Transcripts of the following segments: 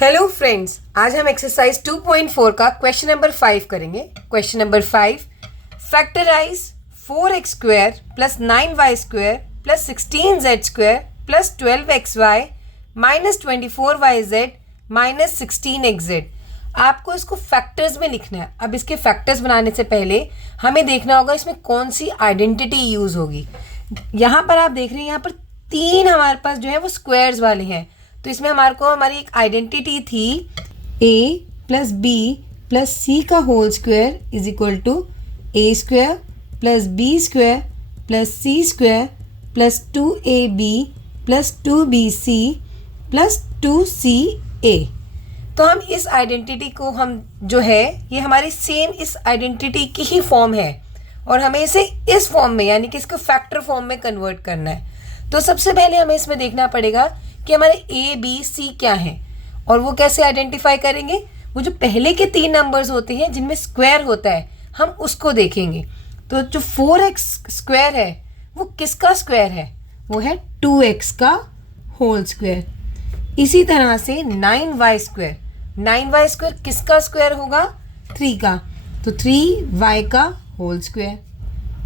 Hello friends, आज हम exercise 2.4 का क्वेश्चन नंबर 5 करेंगे। Question number 5, factorise 4x square plus 9y square plus 16z square plus 12xy minus 24yz minus 16xz। आपको इसको factors में लिखना है। अब इसके फैक्टर्स बनाने से पहले हमें देखना होगा इसमें कौन सी आइडेंटिटी यूज़ होगी। यहाँ पर आप देख रहे हैं, यहाँ पर तीन हमारे पास जो है वो स्क्वायर्स वाले हैं। तो इसमें हमारी एक आइडेंटिटी थी a plus B plus C का whole square is equal to a square plus B square plus C square plus 2ab plus 2bc plus 2ca। तो हम इस आइडेंटिटी को हम जो है ये हमारी सेम इस आइडेंटिटी की ही फॉर्म है और हमें इसे इस फॉर्म में यानी कि इसको फैक्टर फॉर्म में कन्वर्ट करना है। तो सबसे पहले हमें इसमें देखना पड़ेगा कि हमारे ए बी सी क्या हैं और वो कैसे आइडेंटिफाई करेंगे। वो जो पहले के तीन नंबर्स होते हैं जिनमें स्क्वायर होता है हम उसको देखेंगे। तो जो 4x स्क्वायर है वो किसका स्क्वायर है? वो है 2x का होल स्क्वायर। इसी तरह से 9y स्क्वायर किसका स्क्वायर होगा? 3 का। तो 3y का whole square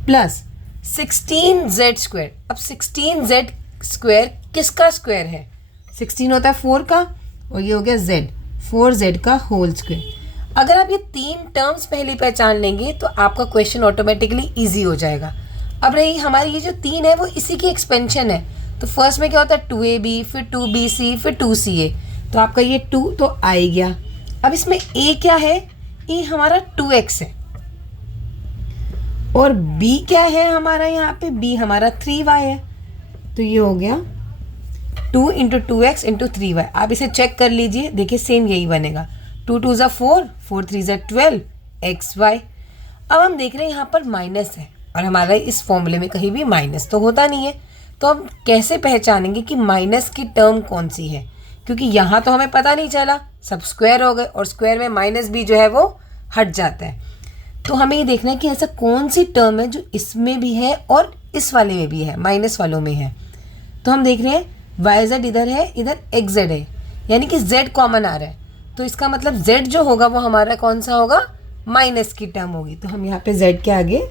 plus 16z square. अब 16z स्क्वायर किसका स्क्वायर है? 16 होता है 4 का और ये हो गया z, 4z का होल स्क्वायर। अगर आप ये तीन टर्म्स पहले पहचान लेंगे तो आपका क्वेश्चन ऑटोमेटिकली इजी हो जाएगा। अब रही हमारी ये जो तीन है वो इसी की एक्सपेंशन है। तो फर्स्ट में क्या होता है 2ab, फिर 2bc, फिर 2ca। तो आपका ये 2 तो आ ही गया। अब इसमें a क्या है? a हमारा 2x है और b क्या है हमारा? यहाँ पे b हमारा 3y है। तो ये हो गया 2 इंटू 2x इंटू 3y। आप इसे चेक कर लीजिए, देखिए सेम यही बनेगा। 2 2 ज़ा 4, 4 3 ज़ा 12 xy। अब हम देख रहे हैं यहाँ पर माइनस है और हमारा इस फॉर्मूले में कहीं भी माइनस तो होता नहीं है। तो हम कैसे पहचानेंगे कि माइनस की टर्म कौन सी है? क्योंकि यहाँ तो हमें पता नहीं चला, सब स्क्वायर हो गए और स्क्वायर में माइनस भी जो है वो हट जाता है। तो हमें ये देखना है कि ऐसा कौन सी टर्म है जो इसमें भी है और इस वाले में भी है, माइनस वालों में है। तो हम देख रहे हैं yz इधर है, इधर xz है, यानी कि z कॉमन आ रहा है। तो इसका मतलब z जो होगा वो हमारा कौन सा होगा? माइनस की टर्म होगी। तो हम यहाँ पे z के आगे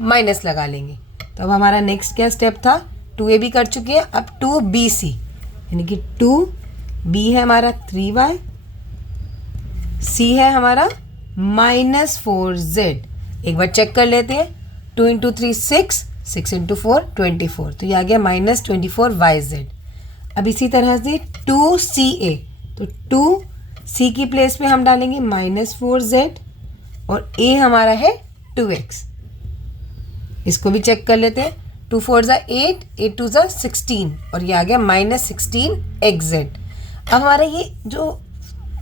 माइनस लगा लेंगे। तो अब हमारा नेक्स्ट क्या स्टेप था? 2ab कर चुके हैं, अब 2bc यानी कि 2b है हमारा 3y, c है हमारा माइनस 4z। एक बार चेक कर लेते हैं। 2 इंटू 3 6, 6 इंटू 4 24। तो ये आ गया माइनस 24yz। अब इसी तरह से 2ca, तो 2c की प्लेस पे हम डालेंगे माइनस 4z और a हमारा है 2x। इसको भी चेक कर लेते हैं। 2 4 ज़ा 8, 8 2 ज़ा 16 और ये आ गया माइनस 16xz। अब हमारा ये जो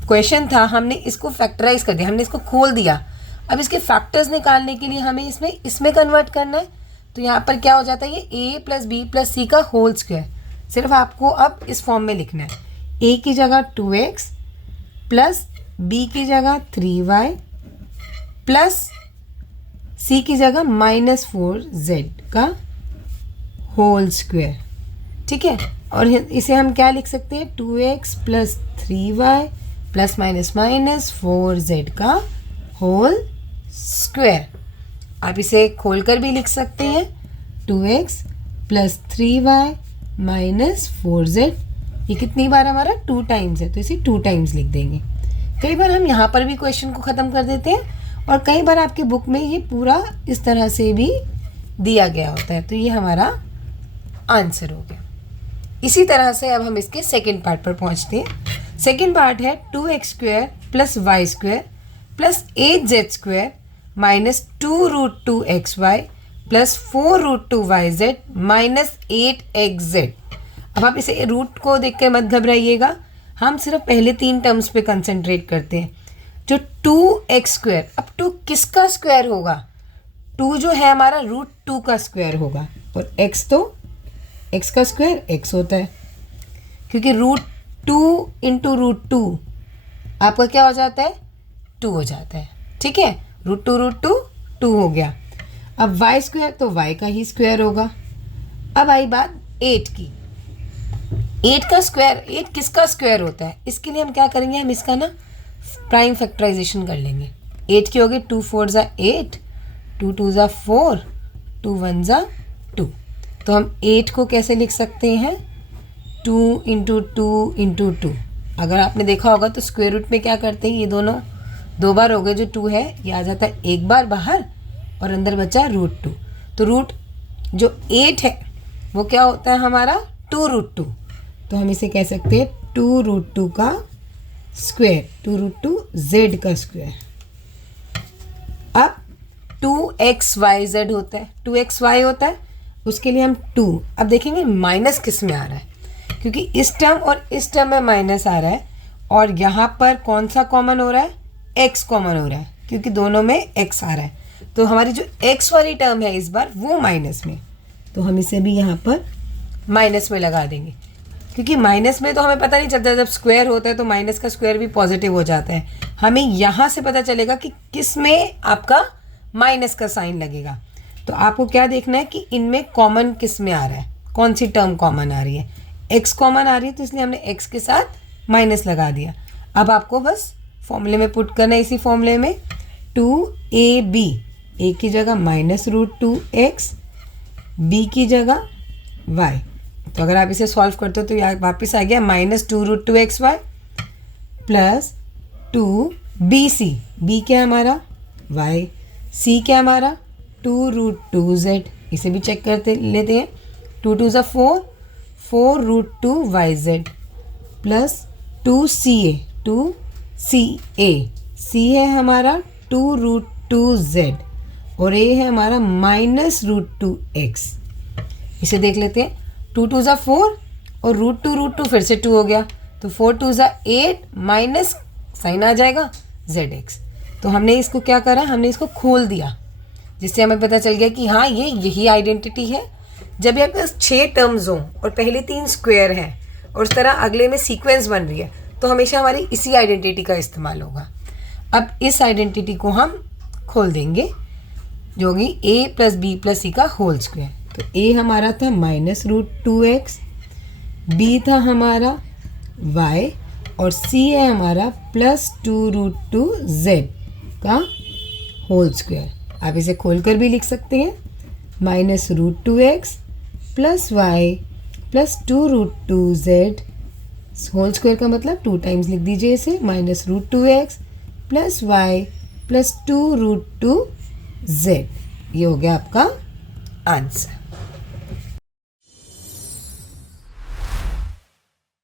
क्वेश्चन था हमने इसको फैक्टराइज कर दिया, हमने इसको खोल दिया। अब इसके फैक्टर्स निकालने के लिए हमें इसमें कन्वर्ट करना है। तो यहाँ पर क्या हो जाता है? ये a plus B plus C का होल स्क्वायर। सिर्फ आपको अब इस फॉर्म में लिखना है। a की जगह 2x प्लस b की जगह 3y प्लस c की जगह माइनस 4z का होल स्क्वायर। ठीक है, और इसे हम क्या लिख सकते हैं? 2x plus 3y plus minus minus 4z का होल स्क्वायर। आप इसे खोलकर भी लिख सकते हैं। 2x plus 3y minus 4z। ये कितनी बार हमारा 2 टाइम्स है तो इसे 2 टाइम्स लिख देंगे। कई बार हम यहाँ पर भी क्वेश्चन को ख़त्म कर देते हैं और कई बार आपके बुक में ये पूरा इस तरह से भी दिया गया होता है। तो ये हमारा आंसर हो गया। इसी तरह से अब हम इसके सेकेंड पार्ट पर पहुँचते हैं। सेकेंड पार्ट है 2x square plus Y square plus 8z square minus 2 root 2 xy plus 4 root 2 yz minus 8xz। अब आप इसे रूट को देख के मत घबराइएगा, हम सिर्फ पहले तीन टर्म्स पे कंसंट्रेट करते हैं। जो 2x स्क्वायर, अब 2 किसका स्क्वायर होगा? 2 जो है हमारा रूट 2 का स्क्वायर होगा और x तो x का स्क्वायर x होता है, क्योंकि रूट 2 इंटू रूट 2 आपका क्या हो जाता है? 2 हो जाता है। ठीक है, रूट 2 2 हो गया। अब y स्क्वायर तो y का ही स्क्वायर होगा। अब आई बात 8 की। 8 का स्क्वायर, 8 किसका स्क्वायर होता है, इसके लिए हम क्या करेंगे, हम इसका ना प्राइम फैक्टराइजेशन कर लेंगे। 8 की होगी 2 4 ज़ा 8, 2 2 ज़ा 4, 2 1 ज़ा 2। तो हम 8 को कैसे लिख सकते हैं, 2 इंटू 2 इंटू 2। अगर आपने देखा होगा तो स्क्वायर रूट में क्या करते हैं, ये दोनों 2 बार हो गए, जो 2 है ये आ जाता है 1 बार बाहर और अंदर बचा √2। तो रूट जो 8 है वो क्या होता है हमारा 2√2। तो हम इसे कह सकते हैं 2√2 का स्क्वायर, 2√2 z का स्क्वायर। अब 2xyz होता है, 2xy होता है, उसके लिए हम 2, अब देखेंगे माइनस किस में आ रहा है, क्योंकि इस टर्म और इस टर्म में माइनस आ रहा है और यहाँ पर कौन सा कॉमन हो रहा है, x कॉमन हो रहा है, क्योंकि दोनों में x आ रहा है। तो हमारी जो x वाली टर्म है इस बार वो माइनस में, तो हम इसे भी यहाँ पर माइनस में लगा देंगे, क्योंकि माइनस में तो हमें पता नहीं चलता, जब स्क्वायर होता है तो माइनस का स्क्वायर भी पॉजिटिव हो जाता है। हमें यहाँ से पता चलेगा कि किस में आपका माइनस का साइन लगेगा। तो आपको क्या देखना है कि इनमें कॉमन किस में आ रहा है, कौन सी टर्म कॉमन आ रही है, x कॉमन आ रही है, तो इसलिए हमने x के साथ माइनस लगा दिया। अब आपको बस फॉर्मूले में पुट करना है, इसी फॉर्मूले में 2ab, a की जगह -√2x, b की जगह y। तो अगर आप इसे सॉल्व करते हो तो यहाँ वापस आ गया -2√2xy प्लस 2bc, b क्या है हमारा y, c क्या है हमारा 2√2z। इसे भी चेक करते लेते हैं, 2 2 ज़ा 4, 4√2yz plus 2ca, 2ca, c है हमारा 2√2z और a है हमारा -√2x। इसे देख लेते हैं, 2 2 ज़ा 4 और √2 फिर से 2 हो गया, तो 4 2 ज़ा 8 माइनस साइन आ जाएगा zx। तो हमने इसको क्या करा, हमने इसको खोल दिया, जिससे हमें पता चल गया कि हाँ ये यही आइडेंटिटी है। जब यहाँ पे 6 टर्म्स हों और पहले 3 स्क्वायर हैं और उस तरह अगले में सीक्वेंस बन रही है, तो हमेशा हमारी इसी आइडेंटिटी का इस्तेमाल होगा। अब इस आइडेंटिटी को हम खोल देंगे, जो होगी a + b + c का होल स्क्वायर। तो a हमारा था -√2x, b था हमारा y और c है हमारा +2√2z का होल स्क्वायर। आप इसे खोलकर भी लिख सकते हैं, -√2x + y + 2√2z whole square का मतलब 2 टाइम्स लिख दीजिए इसे, -√2x + y + 2√2z। ये हो गया आपका आंसर।